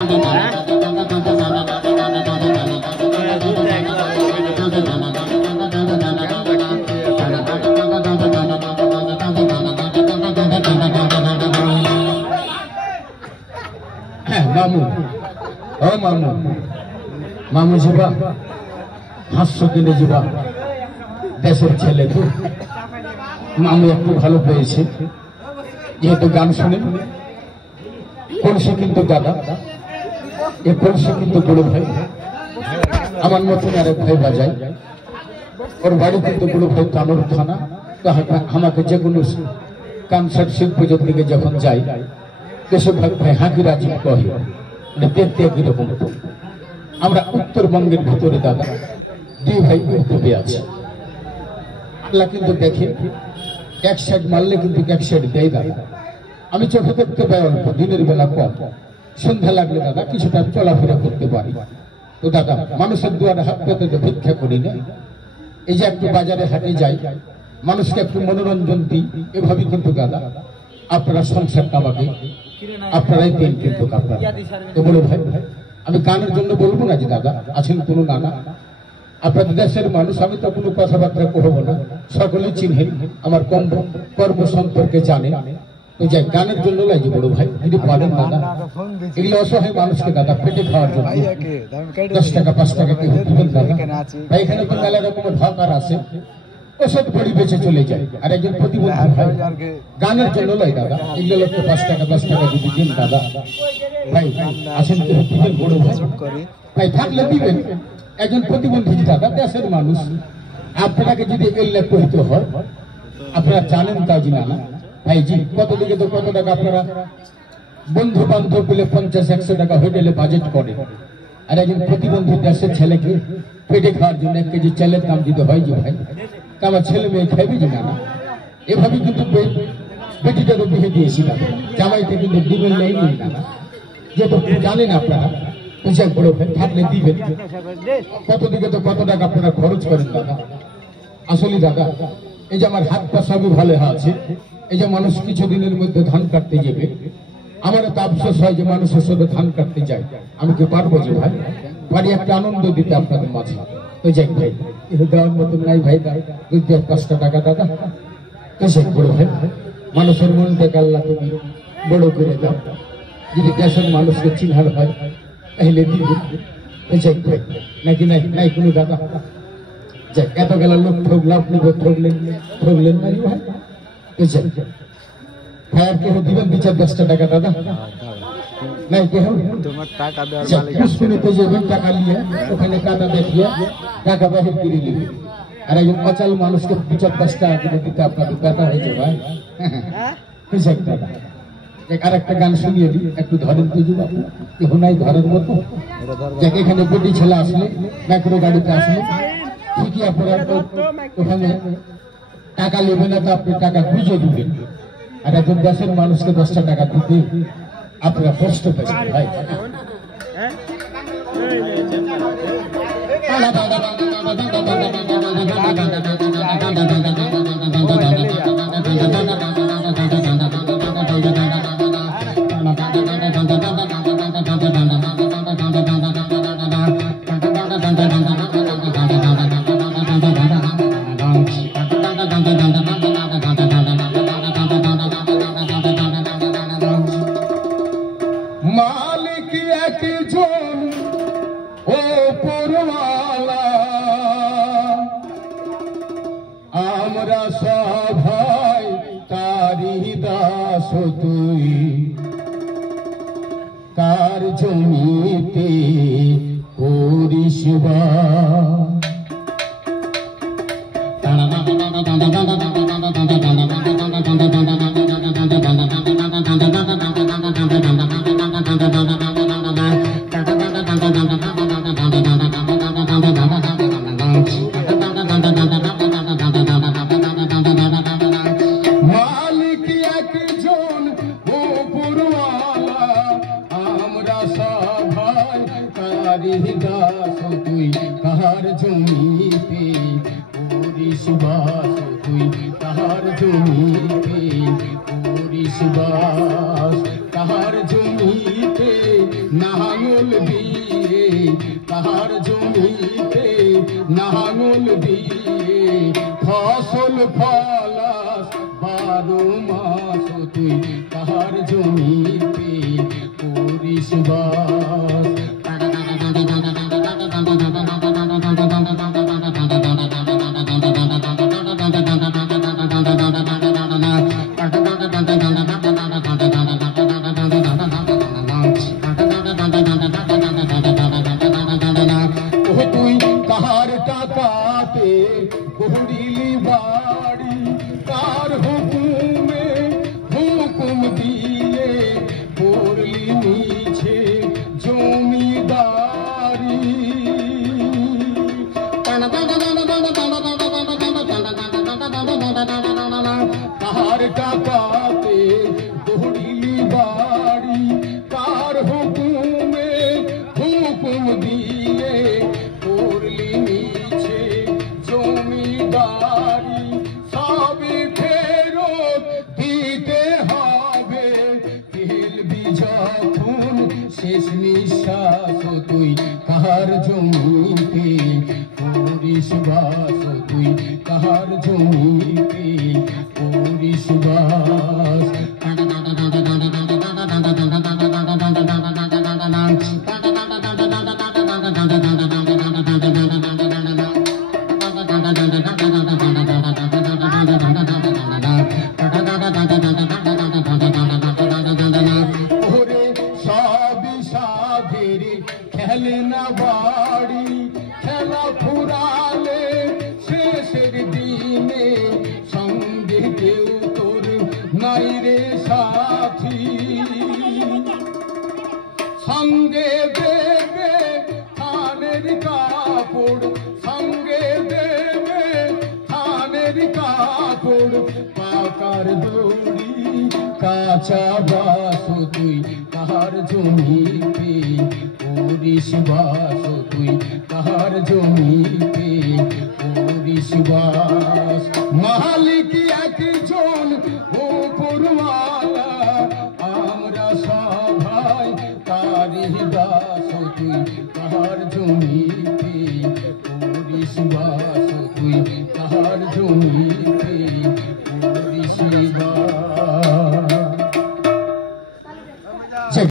মামু ও মামু মামু যাবা হাস্য কিনে যাবা দেশের ছেলে তো মামু একটু ভালো পেয়েছে যেহেতু গান শুনে কলসি কিন্তু দাদা এ কলসি কিন্তু বড় ভাই আমার মতন আরেক ভাই বাজায় ওর বাড়ি কিন্তু বড় ভাই কানোর থানা আমাকে যে কোনো কনসার্ট শিল্প দিকে যখন যাই দেশে ভাই ভাই হাঁকি রাজি কহে দেখতে একরকম আমরা উত্তরবঙ্গের ভিতরে দাদা দুই ভাই ডুবে আছে আল্লাহ কিন্তু দেখে এক সাইড মারলে কিন্তু এক সাইড দেয় দাদা আমি চোখে দেখতে পাই অল্প দিনের বেলা কম সন্ধ্যা লাগলে দাদা কিছুটা চলাফেরা করতে পারি তো দাদা মানুষের দুয়ারে হাত পেতে ভিক্ষা করি না এই যে একটু বাজারে হাটে যাই মানুষকে একটু মনোরঞ্জন দিই এভাবেই কিন্তু দাদা আপনারা সংসারটা আমাকে আপনারাই দেন কিন্তু আপনারা তো বলো ভাই আমি গানের জন্য বলবো না যে দাদা আছেন কোনো নানা আপনাদের দেশের মানুষ আমি তো কোনো কথাবার্তা করবো না সকলেই চিনহেন আমার কর্ম সম্পর্কে জানে তো যাই গানের জন্য লাগে বড় ভাই যদি পারেন দাদা এগুলো অসহায় মানুষকে দাদা পেটে খাওয়ার জন্য 10 টাকা 5 টাকা কেউ দিবেন দাদা ভাই এখানে তো মেলা রকমের হকার আছে ওষুধ পড়ি বেঁচে চলে যায় আর একজন প্রতিবন্ধী ভাই গানের জন্য লয় দাদা এগুলো লোককে 5 টাকা 10 টাকা যদি দিন দাদা ভাই আসেন কেউ দিবেন বড় ভাই ভাই থাকলে দিবেন একজন প্রতিবন্ধী দাদা দেশের মানুষ আপনাকে যদি এল্লা করতে হয় আপনারা জানেন তা জি না ভাই জি কত দিকে তো কত টাকা আপনারা বন্ধু বান্ধব বলে 50-100 টাকা হোটেলে বাজেট করে আর একজন প্রতিবন্ধী দেশের ছেলেকে পেটে খাওয়ার জন্য 1 কেজি চালের দাম দিতে হয় যে ভাই আমার ছেলে মেয়ে খাইবে যে না এভাবে কিন্তু বেটিটারও বিয়ে দিয়েছিলাম জামাইকে কিন্তু দিবেন নেই না যেহেতু জানেন আপনারা পোশাক বড় ভাই থাকলে দিবেন কত দিকে তো কত টাকা আপনারা খরচ করেন দাদা আসলে দাদা এই যে আমার হাত পা সবই ভালো আছে এই যে মানুষ কিছুদিনের মধ্যে ধান কাটতে যাবে আমার তো আফসোস হয় যে মানুষের সাথে ধান কাটতে যায় আমি কি পারবো যে ভাই বাড়ি একটা আনন্দ দিতে আপনাদের মাঝে ওই যাই ভাই দেওয়ার মতন নাই ভাই 2-5 টাকা দাদা কেসে বড় ভাই মানুষের মনটাকে আল্লাহ তুমি বড় করে দাও যদি দেশের মানুষকে চিনহার হয় তাহলে দিবে ওই যাই ভাই নাকি নাই কোনো দাদা যাই এত গেল লোক ঠকলো আপনি ঠকলেন না ভাই ওই যাই ভাই আর কেউ দিবেন 2-10 টাকা দাদা নাই কেউ তোমার টাকা দেওয়ার মালিক শুনতে যাবেন টাকা নিয়ে ওখানে কাটা দেখিয়ে টাকা বাহির করে দিবে আর একজন অচল মানুষকে 2-5 টাকা করে দিতে আপনাদের কথা হয়েছে ভাই হ্যাঁ দাদা আর একটা গান শুনিয়ে দিই একটু ধরেন তো যুব কেউ নাই ঘরের মতো যাকে এখানে বেটি ছেলে আসলে ম্যাক্রো গাড়িতে আসলে ঠিকই আপনারা ওখানে টাকা নেবে না তো আপনি টাকা বুঝে দিবেন আর একজন দেশের মানুষকে 10 টাকা দিতে আপনারা কষ্ট পেয়েছেন ভাই মালিক একজন ওপরওয়ালা আমরা সবাই তারি দাস তুই কার জমিতে করিস মালিক একজন ওপরওয়ালা আমরা সবাই তারি দাস তুই কার জমিতে করিস বাস তুই কার জমিতে করিস বাস কার জমিতে না নাঙল দিয়ে কাহার জমিতে নাঙল দিয়ে ফসল ফলাস 12 মাস তুই কাহার জমিতে করিস বাস তুই কাহার টাকাতে গড়িলি বাড়ি কার হুকুমে হুকুম দিয়ে করলি নিছে জমিদারি কাহার টাকাতে গড়িলি বাড়ি কার হুকুমে হুকুম দিয়ে করলি নিছে জমিদারি সবই ফেরত দিতে হবে ফেলবি যখন শেষ নিঃশ্বাস তুই কাহার জমিতে করিস বাস তুই কাহার জমিতে করিস বাস ওরে সবই সাধের খেলনা বাড়ি খেলা ফুরালে শেষের দিনে সঙ্গে কেউ তোর নাই রে সাথী সঙ্গে দেবে থানের কাপড় সঙ্গে দেবে থানের কাপড় পাকার দড়ি কাঁচা বাস তুই কাহার জমিতে করিস বাস তুই কাহার জমিতে করিস বাস মালিক একজন উপরওয়ালা আমরা সবাই তারি দাস তুই কাহার জমিতে